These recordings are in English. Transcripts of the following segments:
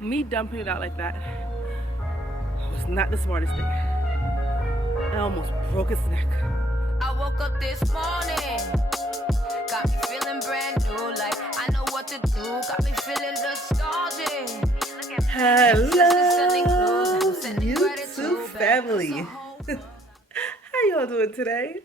Me dumping it out like that was not the smartest thing. I almost broke its neck. I woke up this morning, got me feeling brand new, like I know what to do, got me feeling nostalgic. Hello, YouTube family. How y'all doing today?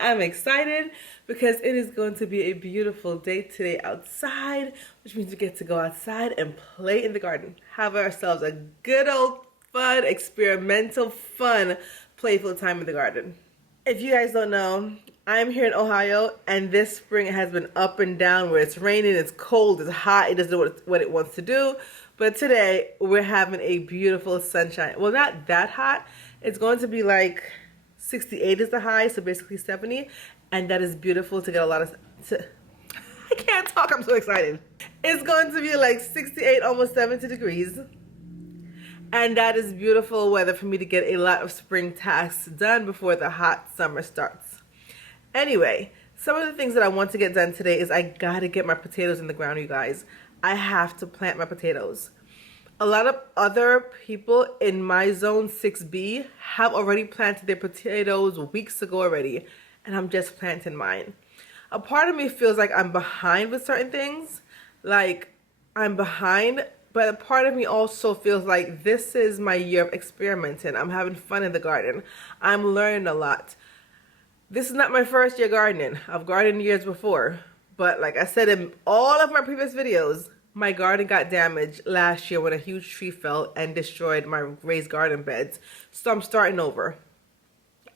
I'm excited because it is going to be a beautiful day today outside, which means we get to go outside and play in the garden. Have ourselves a good old fun, experimental, fun, playful time in the garden. If you guys don't know, I'm here in Ohio, and this spring it has been up and down where it's raining, it's cold, it's hot, it doesn't know what it wants to do. But today we're having a beautiful sunshine. Well, not that hot. It's going to be like 68 is the high, so basically 70, and that is beautiful to get a lot of... I can't talk, I'm so excited. It's going to be like 68, almost 70 degrees. And that is beautiful weather for me to get a lot of spring tasks done before the hot summer starts. Anyway, some of the things that I want to get done today is I gotta get my potatoes in the ground, you guys. I have to plant my potatoes. A lot of other people in my zone 6B have already planted their potatoes weeks ago already, and I'm just planting mine. A part of me feels like I'm behind with certain things, like I'm behind, but a part of me also feels like this is my year of experimenting. I'm having fun in the garden. I'm learning a lot. This is not my first year gardening. I've gardened years before. But like I said in all of my previous videos, my garden got damaged last year when a huge tree fell and destroyed my raised garden beds. So I'm starting over.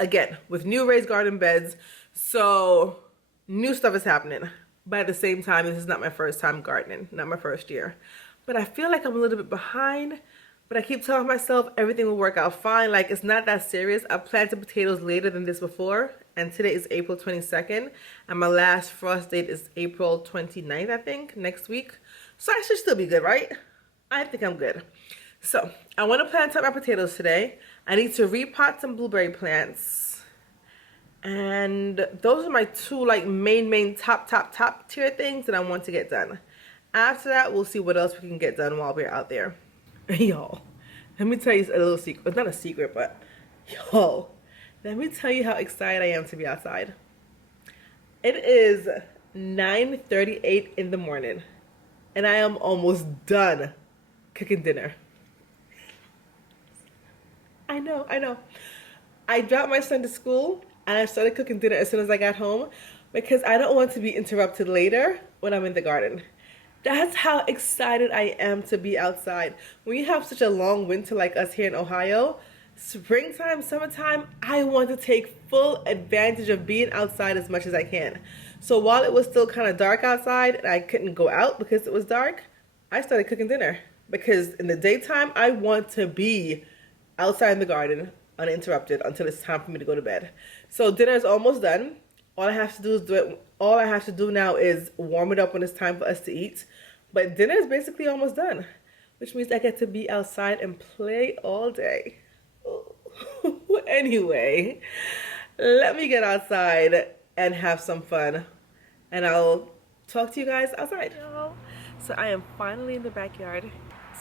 Again, with new raised garden beds. So new stuff is happening. But at the same time, this is not my first time gardening. Not my first year. But I feel like I'm a little bit behind, but I keep telling myself everything will work out fine. Like, it's not that serious. I planted potatoes later than this before, and today is April 22nd, and my last frost date is April 29th, I think, next week. So I should still be good, right? I think I'm good. So I want to plant up my potatoes today. I need to repot some blueberry plants. And those are my two like main top tier things that I want to get done. After that, we'll see what else we can get done while we're out there. Y'all, let me tell you a little secret. It's not a secret, but y'all, let me tell you how excited I am to be outside. It is 9:38 in the morning, and I am almost done cooking dinner. I know. I dropped my son to school, and I started cooking dinner as soon as I got home because I don't want to be interrupted later when I'm in the garden. That's how excited I am to be outside. When you have such a long winter like us here in Ohio, springtime, summertime, I want to take full advantage of being outside as much as I can. So while it was still kind of dark outside and I couldn't go out because it was dark, I started cooking dinner. Because in the daytime, I want to be outside in the garden uninterrupted until it's time for me to go to bed. So dinner is almost done. All I have to do is do it. All I have to do now is warm it up when it's time for us to eat. But dinner is basically almost done, which means I get to be outside and play all day. Anyway, let me get outside and have some fun, and I'll talk to you guys outside. So I am finally in the backyard.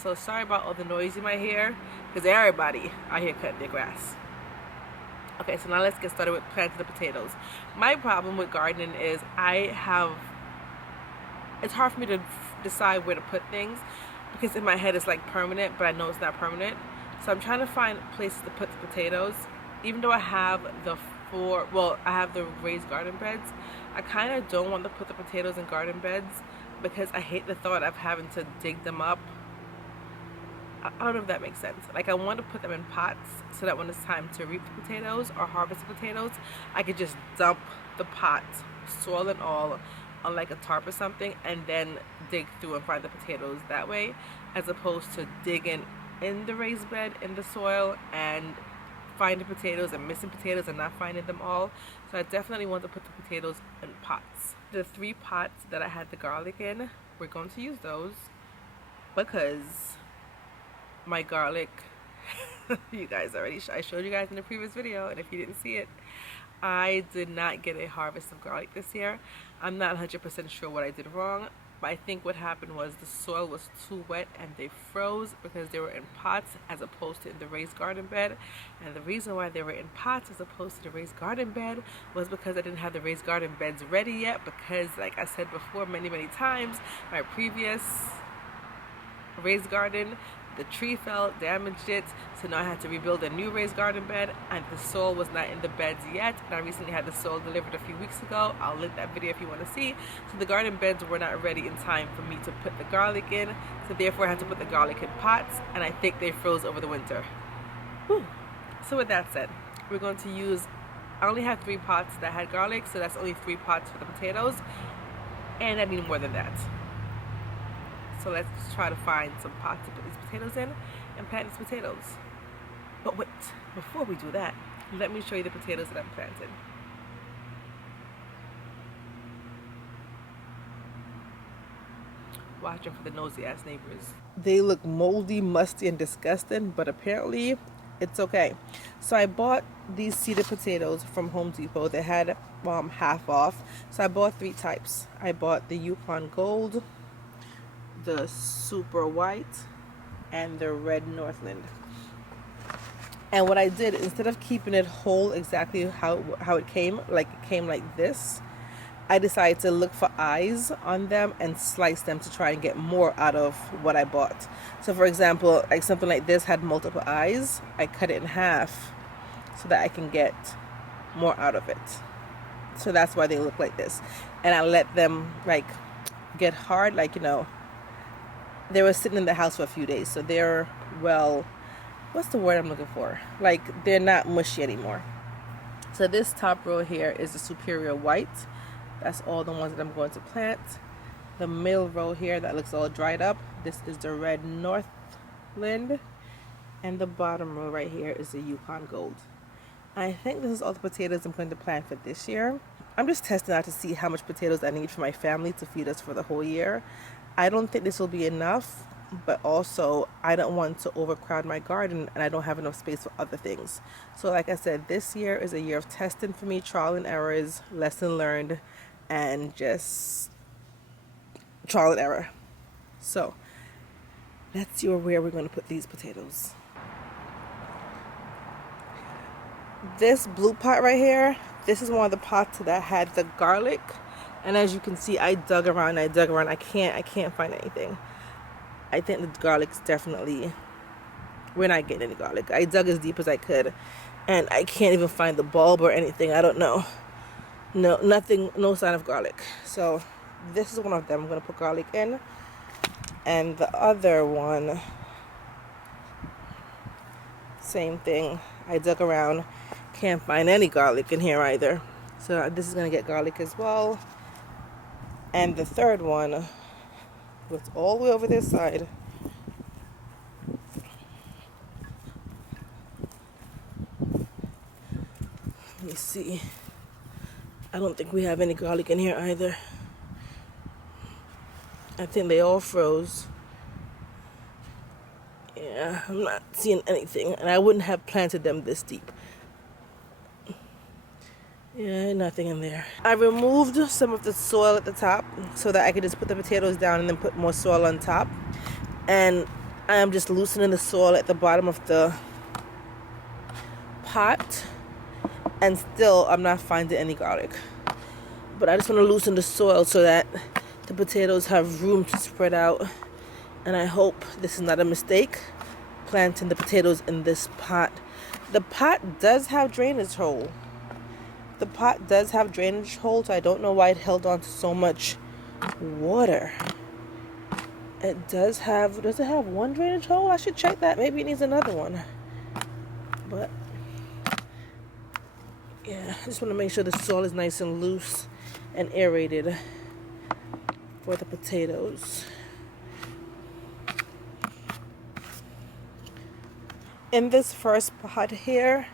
So sorry about all the noise you might hear, because everybody out here cutting their grass. Okay, so now let's get started with planting the potatoes. My problem with gardening is it's hard for me to decide where to put things because in my head it's like permanent, but I know it's not permanent. So I'm trying to find places to put the potatoes. Even though I have I have the raised garden beds, I kind of don't want to put the potatoes in garden beds because I hate the thought of having to dig them up. I don't know if that makes sense. Like, I want to put them in pots so that when it's time to reap the potatoes or harvest the potatoes, I could just dump the pot, soil and all, on like a tarp or something, and then dig through and find the potatoes that way, as opposed to digging in the raised bed in the soil and finding potatoes and missing potatoes and not finding them all. So I definitely want to put the potatoes in pots. The 3 pots that I had the garlic in, we're going to use those because my garlic, you guys already, I showed you guys in the previous video, and if you didn't see it, I did not get a harvest of garlic this year. I'm not 100% sure what I did wrong. But I think what happened was the soil was too wet and they froze because they were in pots as opposed to in the raised garden bed. And the reason why they were in pots as opposed to the raised garden bed was because I didn't have the raised garden beds ready yet, because like I said before many times, my previous raised garden, the tree fell, damaged it, so now I had to rebuild a new raised garden bed, and the soil was not in the beds yet. And I recently had the soil delivered a few weeks ago. I'll link that video if you want to see. So the garden beds were not ready in time for me to put the garlic in, so therefore I had to put the garlic in pots, and I think they froze over the winter. Whew. So with that said, we're going to use, I only had 3 pots that had garlic, so that's only 3 pots for the potatoes, and I need more than that. So let's try to find some pots to put these potatoes in and plant these potatoes. But wait, before we do that, let me show you the potatoes that I'm planting. Watching for the nosy ass neighbors. They look moldy, musty, and disgusting, but apparently it's okay. So I bought these seeded potatoes from Home Depot. They had half off. So I bought 3 types. I bought the Yukon Gold, the Super White, and the Red Northland. And what I did, instead of keeping it whole exactly how it came like this, I decided to look for eyes on them and slice them to try and get more out of what I bought. So for example, like something like this had multiple eyes, I cut it in half so that I can get more out of it. So that's why they look like this. And I let them like get hard, like, you know, they were sitting in the house for a few days, so they're, well, what's the word I'm looking for? Like, they're not mushy anymore. So this top row here is the Superior White. That's all the ones that I'm going to plant. The middle row here that looks all dried up, this is the Red Northland. And the bottom row right here is the Yukon Gold. I think this is all the potatoes I'm going to plant for this year. I'm just testing out to see how much potatoes I need for my family to feed us for the whole year. I don't think this will be enough, but also I don't want to overcrowd my garden, and I don't have enough space for other things. So like I said, this year is a year of testing for me, trial and errors, lesson learned, and just trial and error. So let's see where we're going to put these potatoes. This blue pot right here, this is one of the pots that had the garlic. And as you can see, I dug around. I can't find anything. I think the garlic's definitely, we're not getting any garlic. I dug as deep as I could, and I can't even find the bulb or anything. I don't know. No, nothing, no sign of garlic. So this is one of them I'm going to put garlic in. And the other one, same thing. I dug around, can't find any garlic in here either. So this is going to get garlic as well. And the third one was all the way over this side. Let me see. I don't think we have any garlic in here either. I think they all froze. Yeah, I'm not seeing anything. And I wouldn't have planted them this deep. Yeah, nothing in there. I removed some of the soil at the top so that I could just put the potatoes down and then put more soil on top. And I am just loosening the soil at the bottom of the pot. And still, I'm not finding any garlic. But I just want to loosen the soil so that the potatoes have room to spread out. And I hope this is not a mistake, planting the potatoes in this pot. The pot does have drainage hole. The pot does have drainage holes. I don't know why it held on to so much water. It does it have one drainage hole? I should check that. Maybe it needs another one. But yeah, I just want to make sure the soil is nice and loose and aerated for the potatoes. In this first pot here,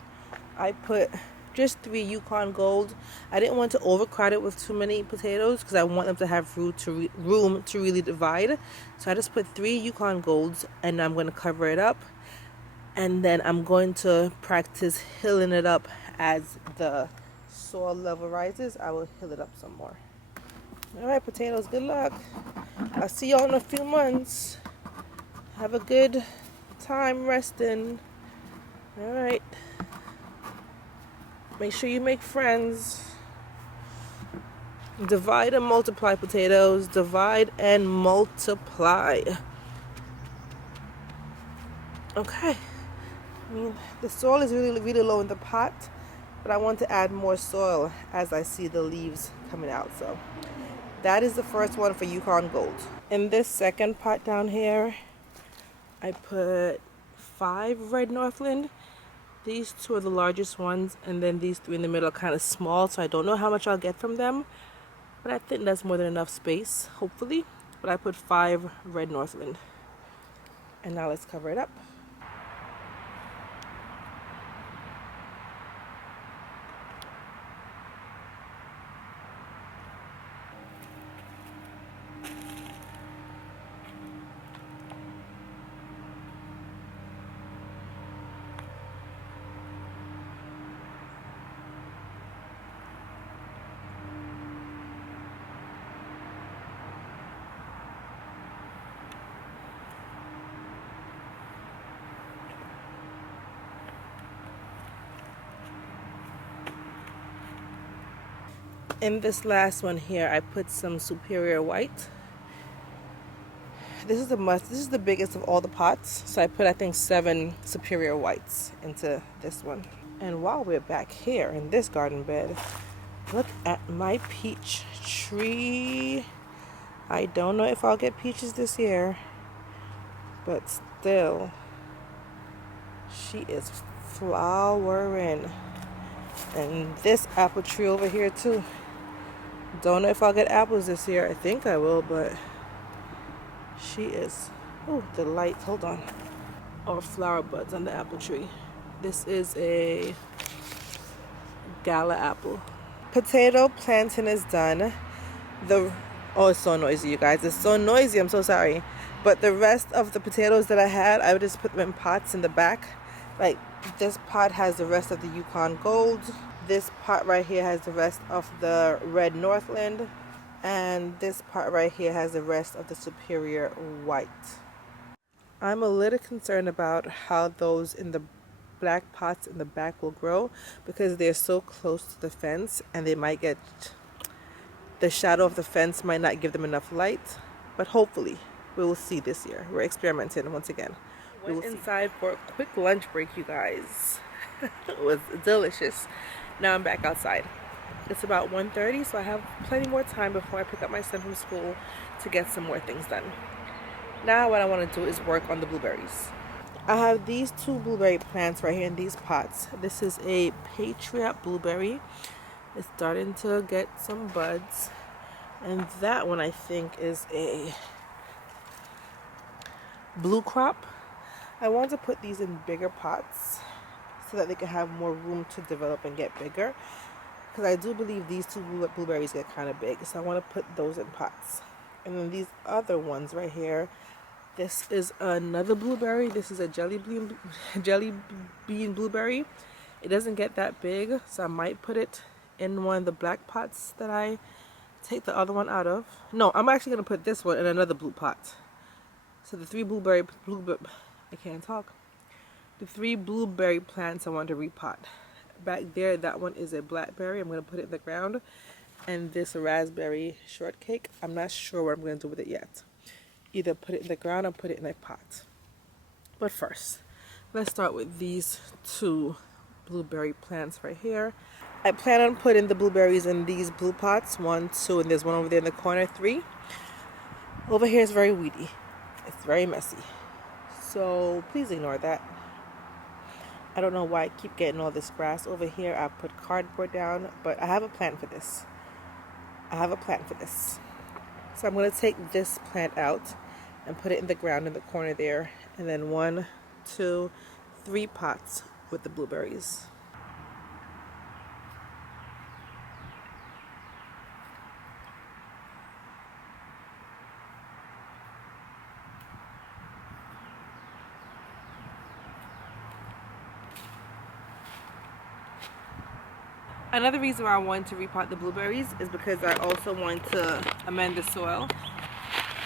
I put just 3 Yukon Gold. I didn't want to overcrowd it with too many potatoes because I want them to have room to really divide. So I just put 3 Yukon Golds, and I'm going to cover it up. And then I'm going to practice hilling it up as the soil level rises. I will hill it up some more. All right, potatoes, good luck. I'll see y'all in a few months. Have a good time resting. All right. Make sure you make friends. Divide and multiply, potatoes. Divide and multiply. Okay. I mean, the soil is really, really low in the pot, but I want to add more soil as I see the leaves coming out. So that is the first one for Yukon Gold. In this second pot down here, I put 5 red Northland. These 2 are the largest ones, and then these 3 in the middle are kind of small, so I don't know how much I'll get from them, but I think that's more than enough space, hopefully. But I put 5 red Northland. And now let's cover it up. In this last one here, I put some Superior White. This is the must. This is the biggest of all the pots. So I put, I think, 7 Superior Whites into this one. And while we're back here in this garden bed, look at my peach tree. I don't know if I'll get peaches this year, but still, she is flowering. And this apple tree over here too. Don't know if I'll get apples this year. I think I will, but she is, oh, the light, hold on. Or flower buds on the apple tree. This is a gala apple. Potato planting is done. Oh, it's so noisy, you guys. It's so noisy. I'm so sorry. But the rest of the potatoes that I had, I would just put them in pots in the back. Like, this pot has the rest of the Yukon Gold. This pot right here has the rest of the red Northland. And this pot right here has the rest of the Superior White. I'm a little concerned about how those in the black pots in the back will grow, because they're so close to the fence and they might get, the shadow of the fence might not give them enough light. But hopefully we will see this year. We're experimenting once again. We went inside for a quick lunch break, you guys. It was delicious. Now I'm back outside. It's about 1:30, so I have plenty more time before I pick up my son from school to get some more things done. Now what I want to do is work on the blueberries. I have these 2 blueberry plants right here in these pots. This is a Patriot blueberry. It's starting to get some buds. And that one I think is a blue crop. I want to put these in bigger pots so that they can have more room to develop and get bigger, because I do believe these 2 blueberries get kind of big, so I want to put those in pots. And then these other ones right here, this is another blueberry. This is a jelly bean blueberry. It doesn't get that big, so I might put it in one of the black pots that I take the other one out of. No, I'm actually going to put this one in another blue pot. So the 3 I can't talk. The 3 blueberry plants I want to repot. Back there, that one is a blackberry. I'm going to put it in the ground. And this raspberry shortcake, I'm not sure what I'm going to do with it yet. Either put it in the ground or put it in a pot. But first, let's start with these 2 blueberry plants right here. I plan on putting the blueberries in these blue pots. 1, 2, and there's one over there in the corner, 3. Over here is very weedy. It's very messy. So please ignore that. I don't know why I keep getting all this grass over here. I put cardboard down, but I have a plan for this. So I'm going to take this plant out and put it in the ground in the corner there. And then 1, 2, 3 pots with the blueberries. Another reason why I wanted to repot the blueberries is because I also want to amend the soil.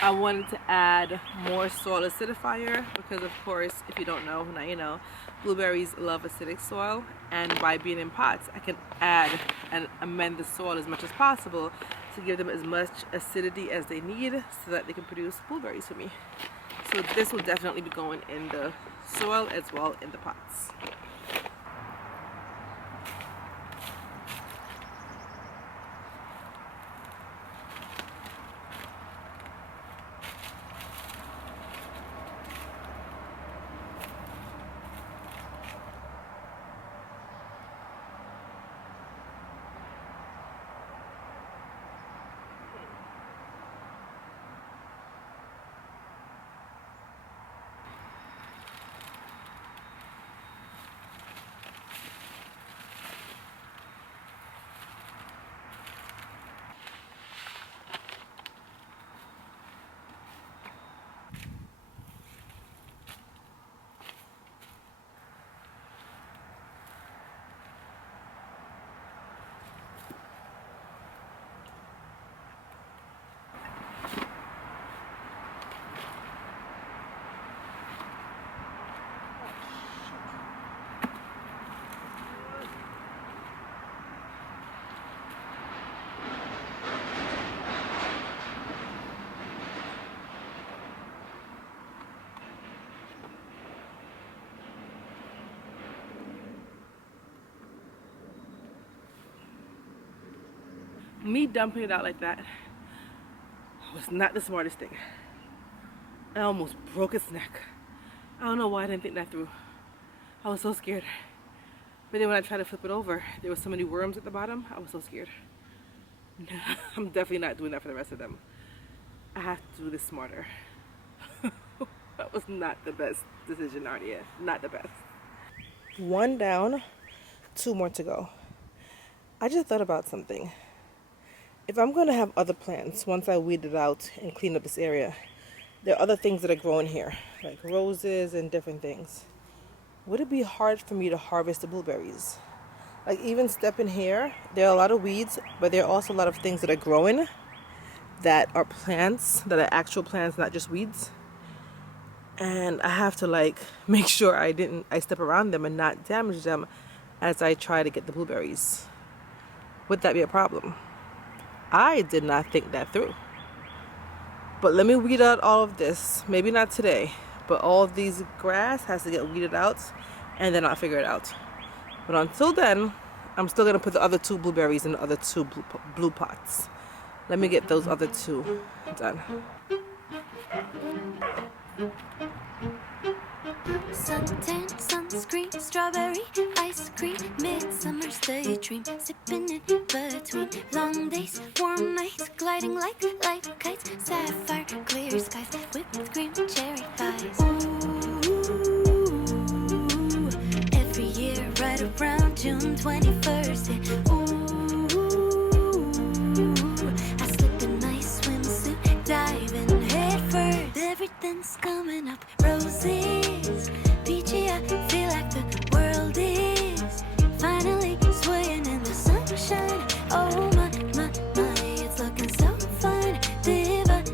I wanted to add more soil acidifier because, of course, if you don't know, now you know, blueberries love acidic soil, and by being in pots I can add and amend the soil as much as possible to give them as much acidity as they need so that they can produce blueberries for me. So this will definitely be going in the soil as well in the pots. Me dumping it out like that was not the smartest thing. I almost broke its neck. I don't know why I didn't think that through. I was so scared. But then when I tried to flip it over, there were so many worms at the bottom, I was so scared. I'm definitely not doing that for the rest of them. I have to do this smarter. That was not the best decision, Nardia. Not the best. One down, 2 more to go. I just thought about something. If I'm going to have other plants, once I weed it out and clean up this area, there are other things that are growing here, like roses and different things. Would it be hard for me to harvest the blueberries? Like even stepping here, there are a lot of weeds, but there are also a lot of things that are growing that are plants, that are actual plants, not just weeds. And I have to like make sure I step around them and not damage them as I try to get the blueberries. Would that be a problem? I did not think that through. But let me weed out all of this. Maybe not today, but all of these grass has to get weeded out and then I'll figure it out. But until then, I'm still gonna put the other 2 blueberries in the other 2 blue pots. Let me get those other 2 done. Suntan, sunscreen, strawberry, ice cream, midsummer's daydream, sipping in between long days, warm nights, gliding like kites, sapphire, clear skies, whipped cream, cherry thighs. Ooh, every year right around June 21st, yeah. Ooh, I slip a nice swimsuit, diving head first, everything's coming up, roses. Peachy, I feel like the world is finally swaying in the sunshine. Oh my, it's looking so fine, divine.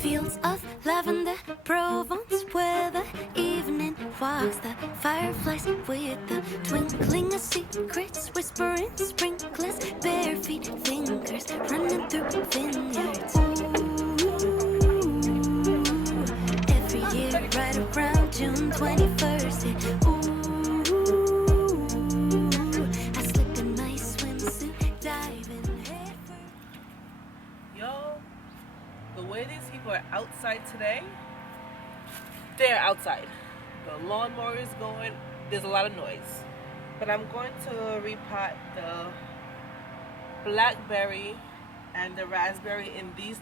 Fields of lavender, Provence weather, evening walks, the fireflies with the twinkling of secrets, whispering sprinklers, bare feet, fingers running through vineyards. Right around June 21st, yeah. Ooh, I slip a nice swimsuit, diving head first. Yo, the way these people are outside today, they're outside. The lawnmower is going, there's a lot of noise. But I'm going to repot the blackberry and the raspberry in these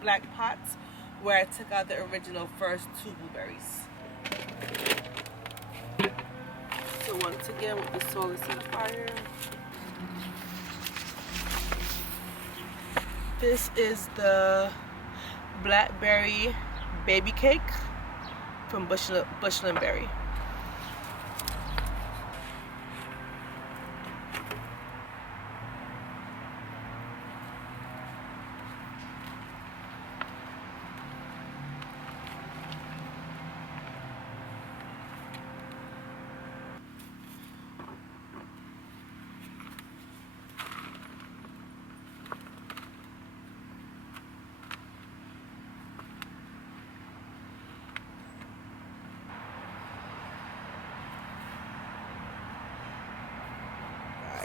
black pots where I took out the original first 2 blueberries. So once again with the soil acidifier, this is the blackberry baby cake from Bushel and Berry.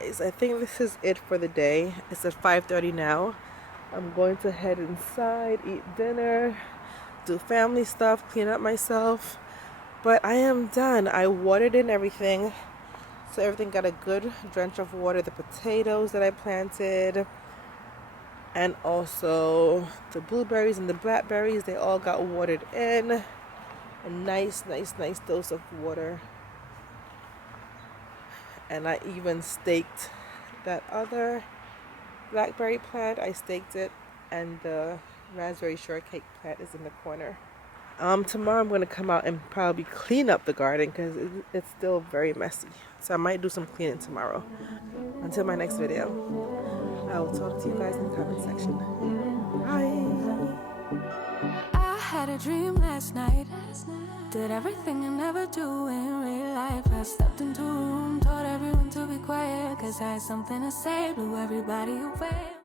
guys, I think this is it for the day. It's at 5:30 now. I'm going to head inside, eat dinner, do family stuff, clean up myself. But I am done. I watered in everything, so everything got a good drench of water. The potatoes that I planted, and also the blueberries and the blackberries, they all got watered in. A nice dose of water. And I even staked that other blackberry plant. I staked it, and the raspberry shortcake plant is in the corner. Tomorrow I'm going to come out and probably clean up the garden because it's still very messy. So I might do some cleaning tomorrow. Until my next video, I will talk to you guys in the comment section. Bye! I had a dream last night. Did everything I never do in real life. I stepped into a room, told everyone to be quiet, cause I had something to say, blew everybody away.